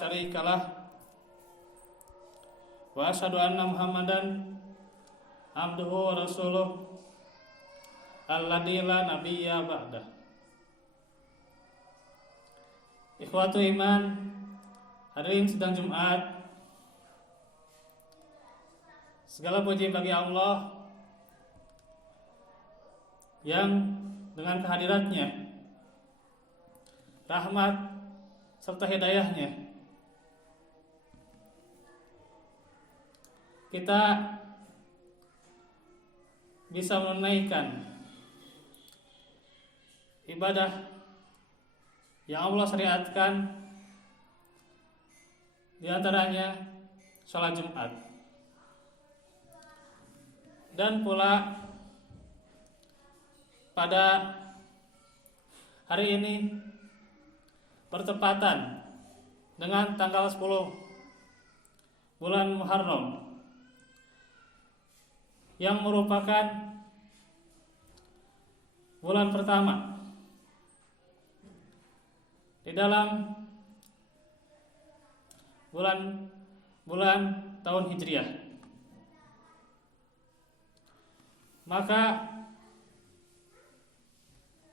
syarikalah wa asyhadu anna Muhammadan abduhu wa rasuluh alladzi la nabiyya ba'dah. Ikhwatu iman, hadirin sidang Jumat, segala puji bagi Allah yang dengan kehadiratnya, rahmat serta hidayahnya kita bisa menunaikan ibadah yang Allah syariatkan, di antaranya sholat Jumat. Dan pula pada hari ini bertepatan dengan tanggal 10 bulan Muharram yang merupakan bulan pertama di dalam bulan tahun Hijriah. Maka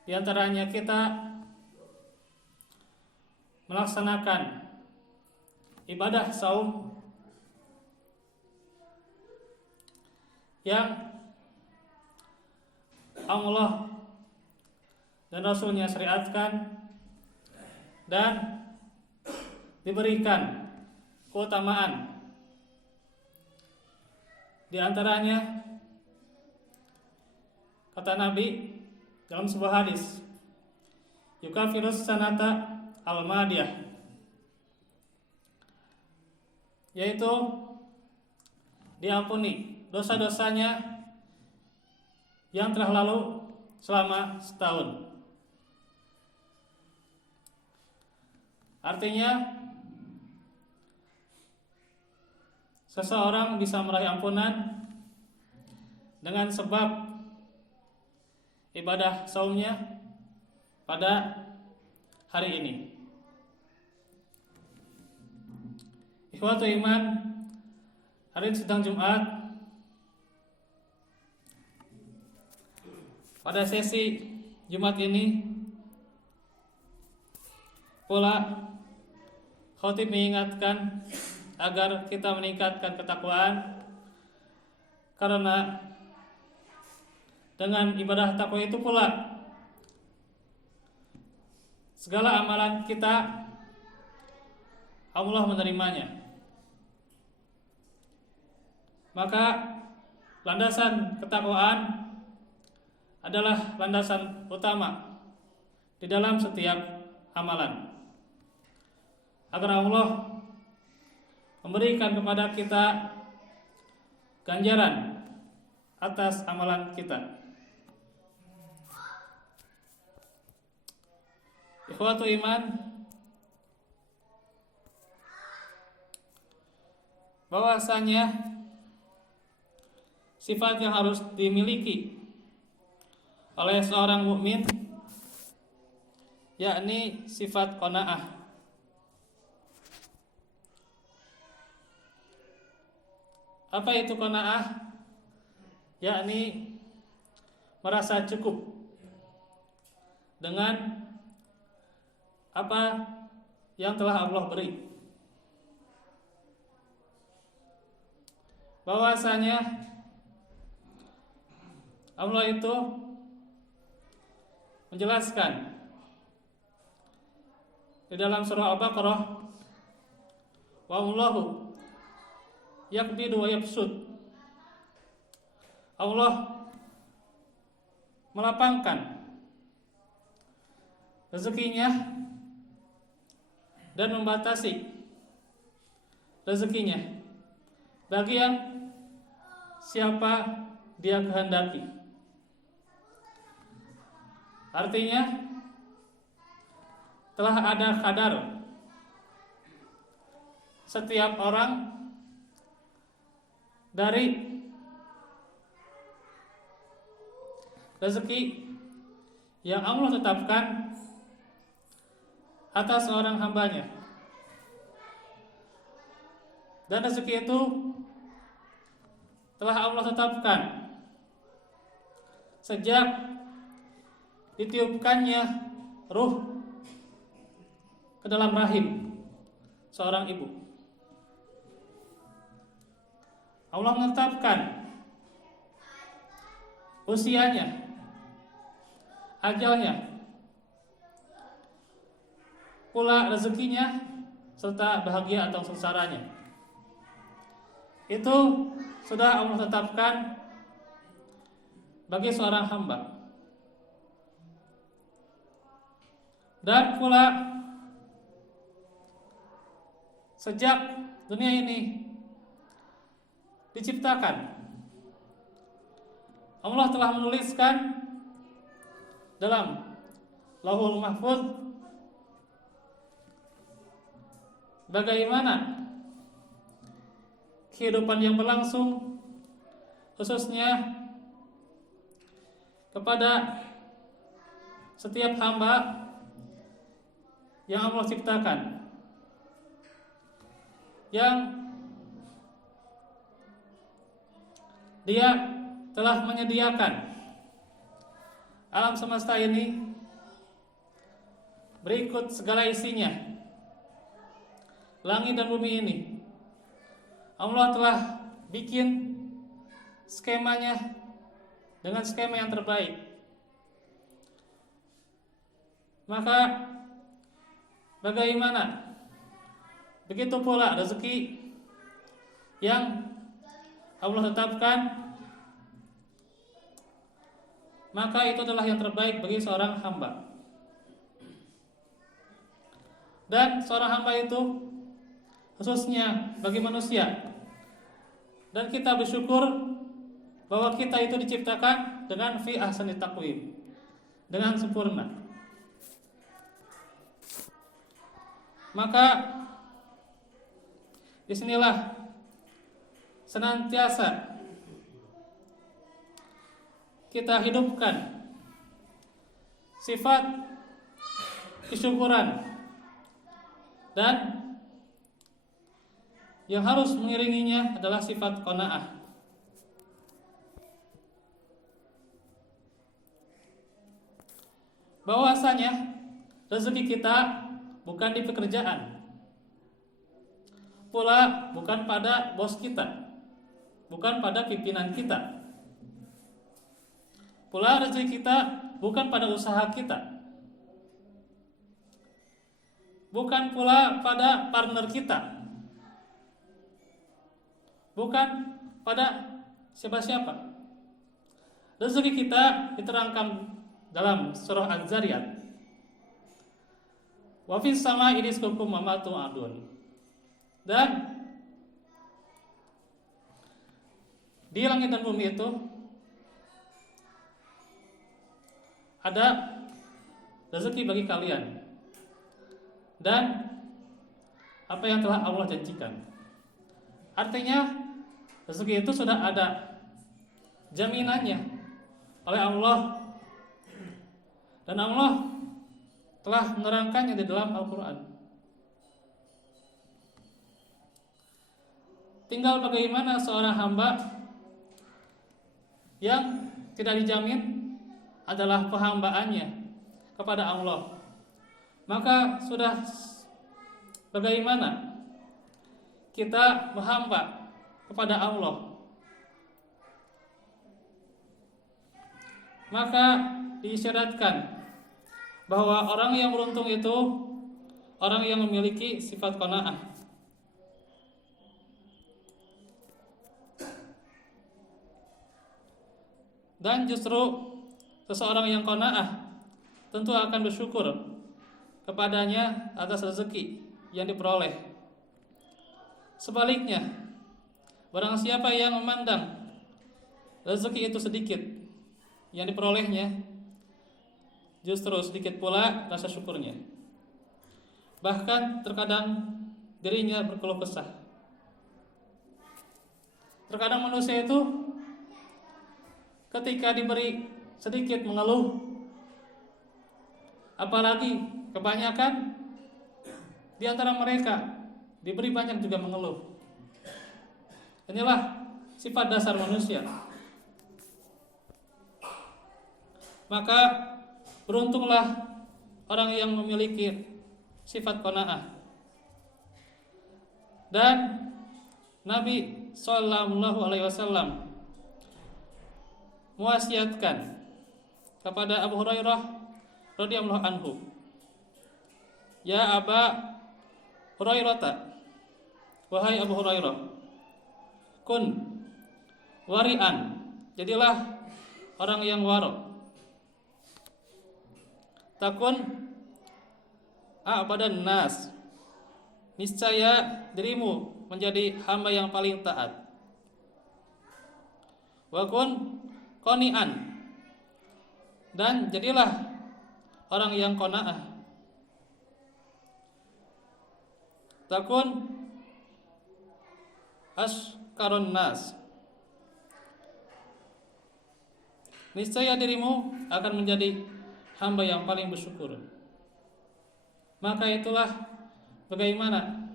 di antaranya kita melaksanakan ibadah saum yang Allah dan Rasulnya syariatkan dan diberikan keutamaan. Di antaranya kata Nabi dalam sebuah hadis, yukafirus sanata al-madiyah, yaitu diampuni dosa-dosanya yang telah lalu selama setahun. Artinya seseorang bisa meraih ampunan dengan sebab ibadah saumnya pada hari ini. Ikhwatu iman, hari ini sedang Jumat. Pada sesi Jumat ini pula khatib mengingatkan agar kita meningkatkan ketakwaan, karena dengan ibadah takwa itu pula segala amalan kita Allah menerimanya. Maka landasan ketakwaan adalah landasan utama di dalam setiap amalan, agar Allah memberikan kepada kita ganjaran atas amalan kita. Ikhwatu iman, bahwasanya sifat yang harus dimiliki oleh seorang mukmin yakni sifat qanaah. Apa itu qanaah? Yakni merasa cukup dengan apa yang telah Allah beri. Bahwasanya Allah itu menjelaskan di dalam surah Al-Baqarah, wallahu yakbidu wa yabsud. Allah melapangkan rezekinya dan membatasi rezekinya bagi yang siapa dia kehendaki. Artinya telah ada kadar setiap orang dari rezeki yang Allah tetapkan atas seorang hambanya. Dan rezeki itu telah Allah tetapkan sejak ditiupkannya ruh ke dalam rahim seorang ibu. Allah menetapkan usianya, ajalnya, pula rezekinya, serta bahagia atau sengsaranya. Itu sudah Allah tetapkan bagi seorang hamba. Dan pula sejak dunia ini diciptakan, Allah telah menuliskan dalam Lauhul Mahfuz bagaimana kehidupan yang berlangsung, khususnya kepada setiap hamba yang Allah ciptakan, yang Dia telah menyediakan alam semesta ini berikut segala isinya. Langit dan bumi ini Allah telah bikin skemanya dengan skema yang terbaik. Maka bagaimana? Begitu pula rezeki yang Allah tetapkan, maka itu adalah yang terbaik bagi seorang hamba. Dan seorang hamba itu khususnya bagi manusia, dan kita bersyukur bahwa kita itu diciptakan dengan fi ahsani taqwim, dengan sempurna. Maka disinilah senantiasa kita hidupkan sifat kesyukuran, dan yang harus mengiringinya adalah sifat qanaah. Bahwasanya rezeki kita bukan di pekerjaan, pula bukan pada bos kita, bukan pada pimpinan kita, pula rezeki kita bukan pada usaha kita, bukan pula pada partner kita, bukan pada siapa-siapa. Rezeki kita diterangkan dalam surah Az-Zariyat, wa fis samaa'i rizqukum wa ma tu'adun. Dan di langit dan bumi itu ada rezeki bagi kalian, dan apa yang telah Allah janjikan. Artinya rezeki itu sudah ada jaminannya oleh Allah, dan Allah telah menerangkannya di dalam Al-Quran. Tinggal bagaimana seorang hamba yang tidak dijamin adalah pehambaannya kepada Allah. Maka sudah bagaimana kita berhamba kepada Allah, maka diisyaratkan bahwa orang yang beruntung itu orang yang memiliki sifat qanaah. Dan justru seseorang yang qanaah tentu akan bersyukur kepadanya atas rezeki yang diperoleh. Sebaliknya, barang siapa yang memandang rezeki itu sedikit yang diperolehnya, justru sedikit pula rasa syukurnya. Bahkan terkadang dirinya berkeluh kesah. Terkadang manusia itu ketika diberi sedikit mengeluh, apalagi kebanyakan di antara mereka diberi banyak juga mengeluh. Inilah sifat dasar manusia. Maka beruntunglah orang yang memiliki sifat qanaah. Dan Nabi Shallallahu Alaihi Wasallam mewasiatkan kepada Abu Hurairah radhiyallahu anhu, ya Aba Hurairah, wahai Abu Hurairah, kun wari'an, jadilah orang yang waro, takun a'badan nas, niscaya dirimu menjadi hamba yang paling taat. Wa kun qani'an, dan jadilah orang yang qanaah. Takun askarun nas, niscaya dirimu akan menjadi hamba yang paling bersyukur. Maka itulah bagaimana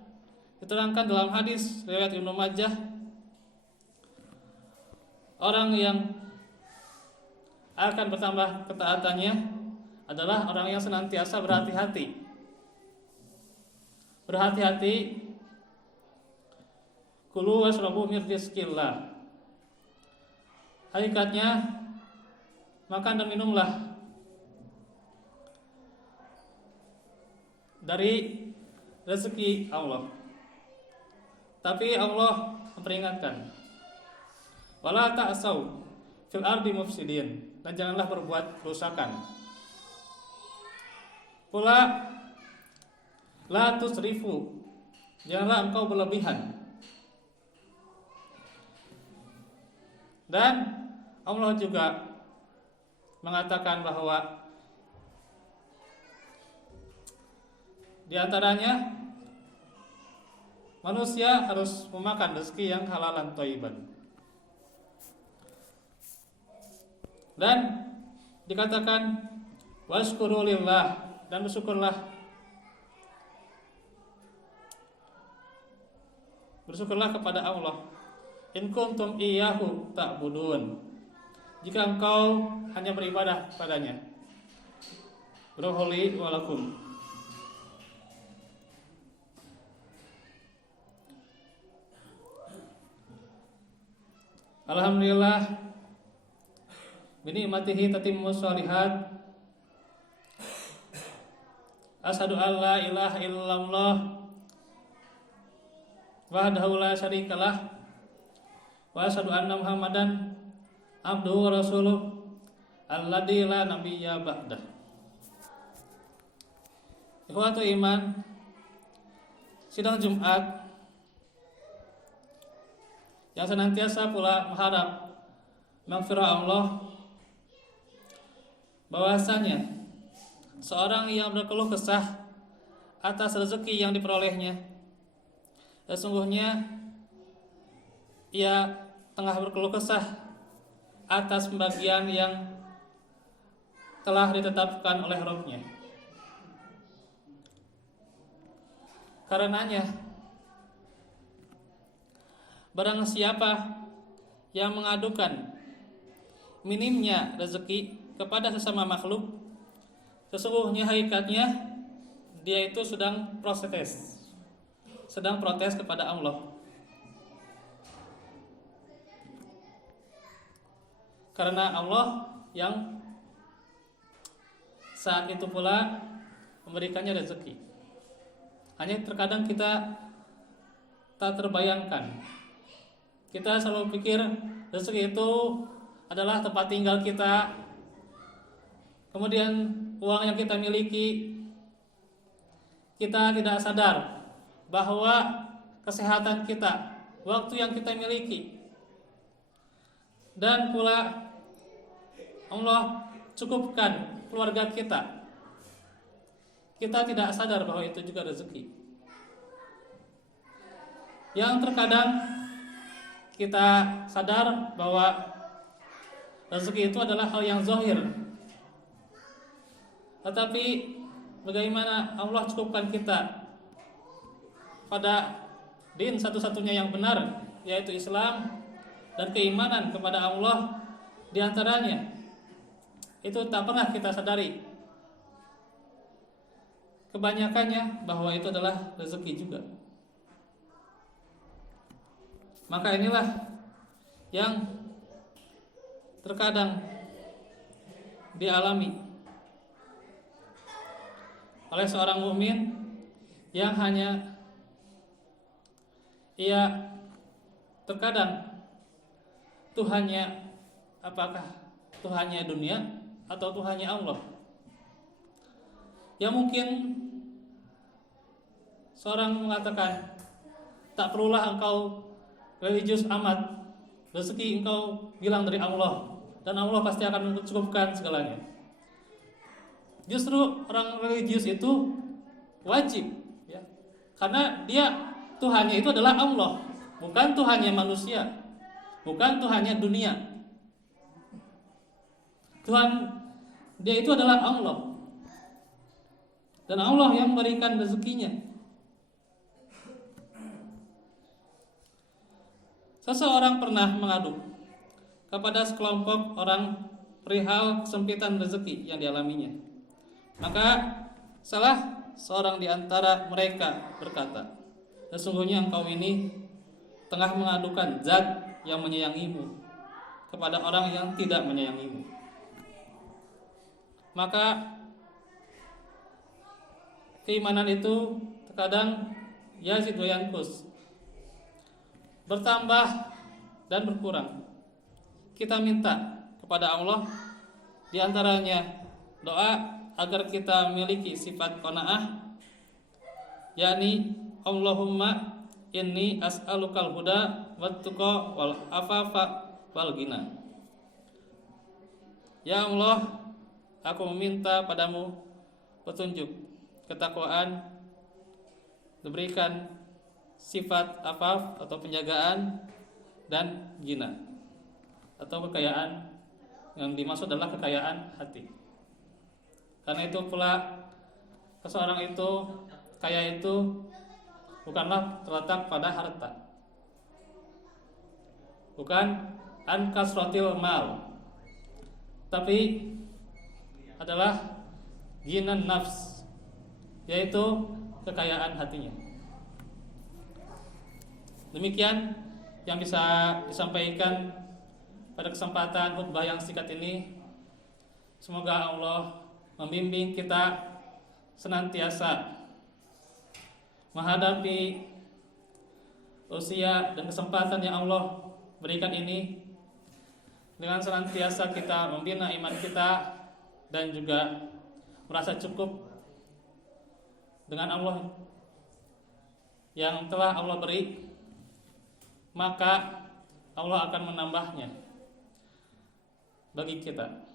diterangkan dalam hadis riwayat Ibnu Majah, orang yang akan bertambah ketaatannya adalah orang yang senantiasa berhati-hati. Berhati-hati, kulu washrabu min rizqillah. Hakikatnya, makan dan minumlah dari rezeki Allah. Tapi Allah memperingatkan, wala ta'sau fil ardi mufsidin, dan janganlah berbuat kerusakan. Pula la tusrifu, janganlah engkau berlebihan. Dan Allah juga mengatakan bahwa di antaranya manusia harus memakan rezeki yang halalan thayyiban. Dan dikatakan washkuru lillah, dan bersyukurlah kepada Allah. In kuntum iyyahu ta'budun, jika engkau hanya beribadah padanya. Roholi walakum. Alhamdulillah, binikmatihi tatimmu shalihat. Asyhadu an la ilaha illallah wahdahu la syarikalah, wa asyhadu anna Muhammadan abduhu wa rasuluh alladzi la nabiyya ba'dah. Ikhwatu iman, sidang Jumat yang senantiasa pula mengharap maghfirah Allah, bahwasanya seorang yang berkeluh kesah atas rezeki yang diperolehnya, sesungguhnya ia tengah berkeluh kesah atas pembagian yang telah ditetapkan oleh Rabb-Nya. Karenanya, barang siapa yang mengadukan minimnya rezeki kepada sesama makhluk, sesungguhnya hakikatnya dia itu sedang protes kepada Allah. Karena Allah yang saat itu pula memberikannya rezeki. Hanya terkadang kita tak terbayangkan. Kita selalu pikir rezeki itu adalah tempat tinggal kita, kemudian uang yang kita miliki. Kita tidak sadar bahwa kesehatan kita, waktu yang kita miliki, dan pula Allah cukupkan keluarga kita. Kita tidak sadar bahwa itu juga rezeki. Yang terkadang kita sadar bahwa rezeki itu adalah hal yang zahir. Tetapi bagaimana Allah cukupkan kita pada din satu-satunya yang benar, yaitu Islam dan keimanan kepada Allah di antaranya itu tak pernah kita sadari. Kebanyakannya bahwa itu adalah rezeki juga. Maka inilah yang terkadang dialami oleh seorang mukmin yang hanya ia terkadang Tuhannya apakah Tuhannya dunia atau Tuhannya Allah. Ya mungkin seorang mengatakan tak perlulah engkau religius amat, rezeki engkau bilang dari Allah dan Allah pasti akan mencukupkan segalanya. Justru orang religius itu wajib ya, karena dia Tuhannya itu adalah Allah, bukan Tuhannya manusia, bukan Tuhannya dunia. Tuhan dia itu adalah Allah, dan Allah yang memberikan rezekinya. Seseorang pernah mengadu kepada sekelompok orang perihal kesempitan rezeki yang dialaminya. Maka salah seorang di antara mereka berkata, sesungguhnya engkau ini tengah mengadukan zat yang menyayangimu kepada orang yang tidak menyayangimu. Maka keimanan itu terkadang yazid wa yanqus, bertambah dan berkurang. Kita minta kepada Allah di antaranya doa agar kita memiliki sifat qanaah, yakni Allahumma inni as'alukal huda wat tuqa wal afafa wal ghina. Ya Allah, aku meminta padamu petunjuk, ketakwaan, diberikan sifat afaf atau penjagaan, dan ghina atau kekayaan. Yang dimaksud adalah kekayaan hati. Karena itu pula seseorang itu kaya itu bukanlah terletak pada harta, bukan an kasratil mal, tapi adalah ghinan nafs, yaitu kekayaan hatinya. Demikian yang bisa disampaikan pada kesempatan khutbah yang singkat ini. Semoga Allah membimbing kita senantiasa menghadapi usia dan kesempatan yang Allah berikan ini dengan senantiasa kita membina iman kita dan juga merasa cukup dengan Allah yang telah Allah beri. Maka Allah akan menambahnya bagi kita.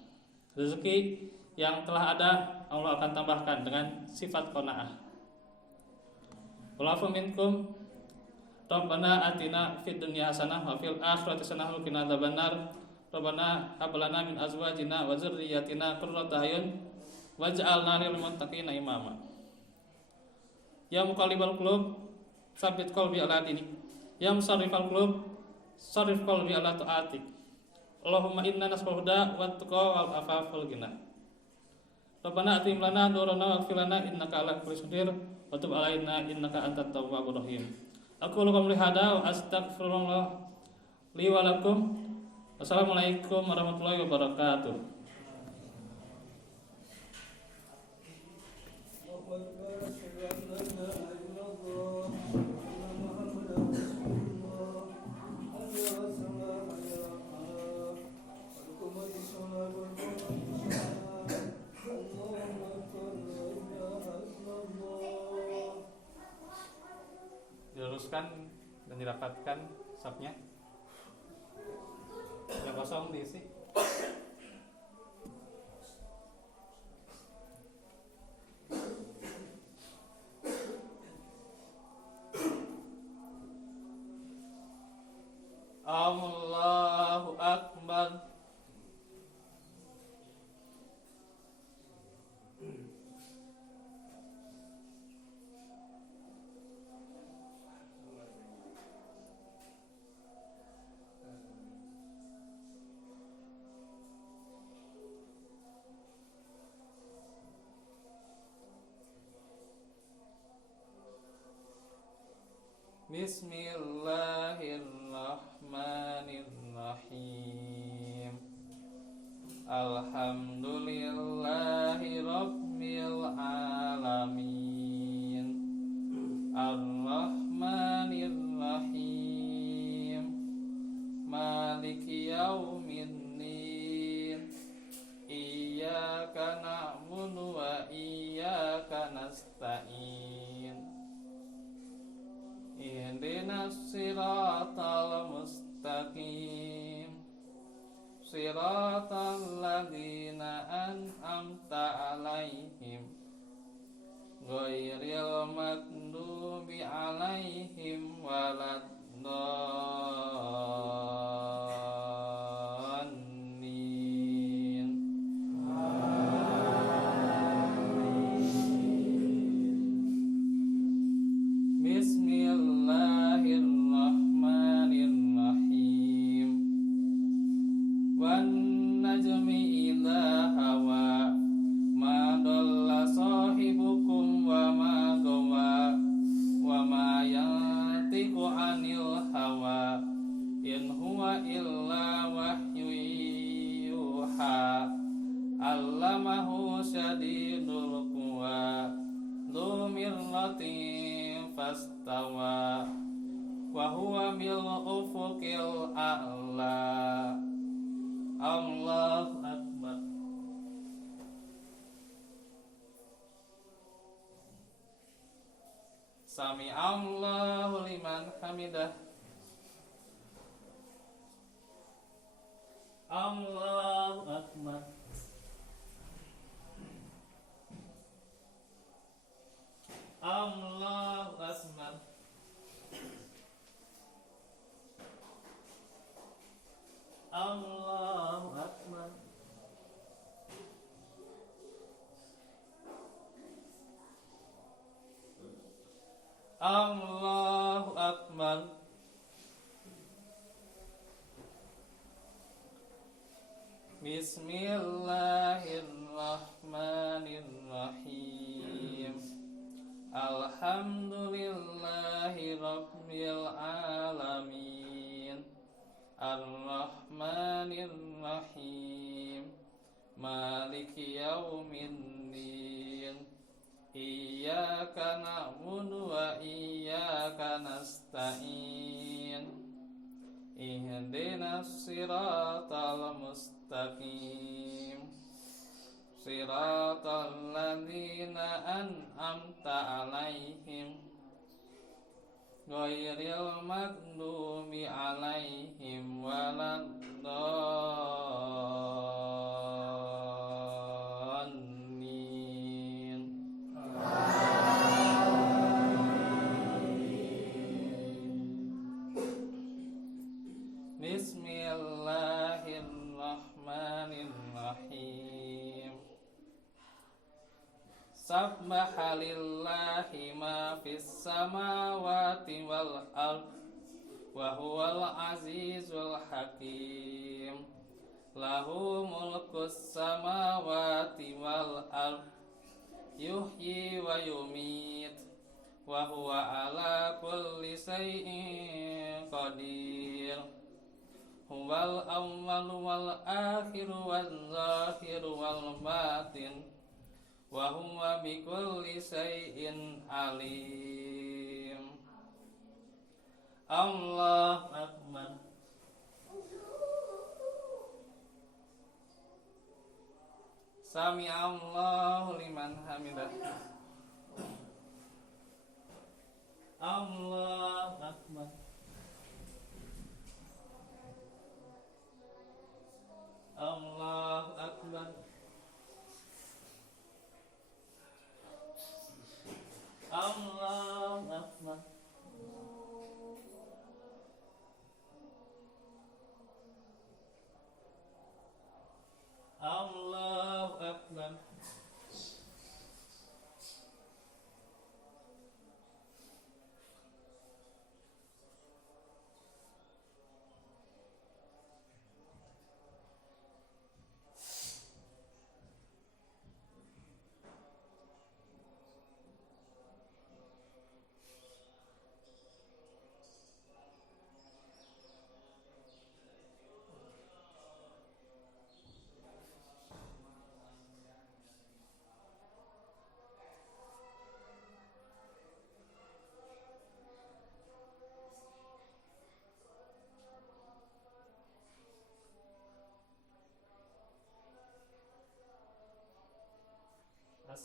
Rezeki yang telah ada Allah akan tambahkan dengan sifat qanaah. Walafu minkum Rabbana atina fid dunya hasanah wa fil akhirati hasanah wa qina adzabannar. Rabbana hab lana min azwajina wa dzurriyyatina qurrata a'yun waj'alna lil muttaqina imama. Ya muqallibal qulub tsabbit qalbi ala dinik. Ya musarrifal qulub sarrif qalbi ala ta'atik. Allahumma inna nas'aluka huda wat tuqa wal afaf wal ghina. Rabbana atim lana nurana waghfir lana innaka ala kulli syai'in qadir wa tub alaina innaka antat tawwabur rahim. Aku lakum lihada wa astaghfirullah li wa lakum. Wassalamualaikum warahmatullahi wabarakatuh. Diluruskan dan dirapatkan sapnya, yang kosong diisi. Allahu Akbar. Bismillahirrahmanirrahim. Alhamdulillahi rabbil alamin. Ar-Rahmanir-Rahim. Maliki yaumiddin. Iyyaka na'budu wa iyyaka nasta'in. Ihdinas siratal mustaqim. Siratal ladzina an'amta 'alaihim ghairil maghdubi 'alaihim waladdallin. Bismillahirrahmanirrahim. Wan najmi idza hawa ma dhalla sahibukum wa ma gawa wa ma yantiqu 'anil hawa in huwa illa wahyu yuha. Allamahu syadidul quwa dzu mirratin fastawa wa huwa bil ufuqil a'la. Allahu Akbar. Sami Allahu liman hamidah. Allahu Akbar. Allahu Akbar. Allahu Akbar. Allahu Akbar. Bismillahirrahmanirrahim. Alhamdulillahi rabbil alamin. Ar-Rahmanir-Rahim. Maliki yaumiddin. Iyyaka na'budu wa iyyaka nasta'in. Ihdinas siratal mustaqim. Siratal ladzina an'amta 'alaihim ghairil maghdubi 'alaihim waladdallin. Bismillahirrahmanirrahim. Sabbaha lillahi ma fis samawati wal ard wa huwal azizul hakim. Lahu mulkus samawati wal ard yuhyi wa yumit wa huwa ala kulli shay'in qadir. Huwal awwal wal akhir wal zahir wal batin wa huwa bikulli shay'in alim. Allahu Akbar. Sami Allahu liman hamidah. Allahu Akbar. Allahu Akbar. Allahu Akbar. Allahu Akbar.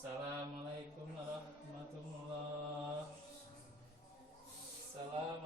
Assalamualaikum warahmatullahi wabarakatuh.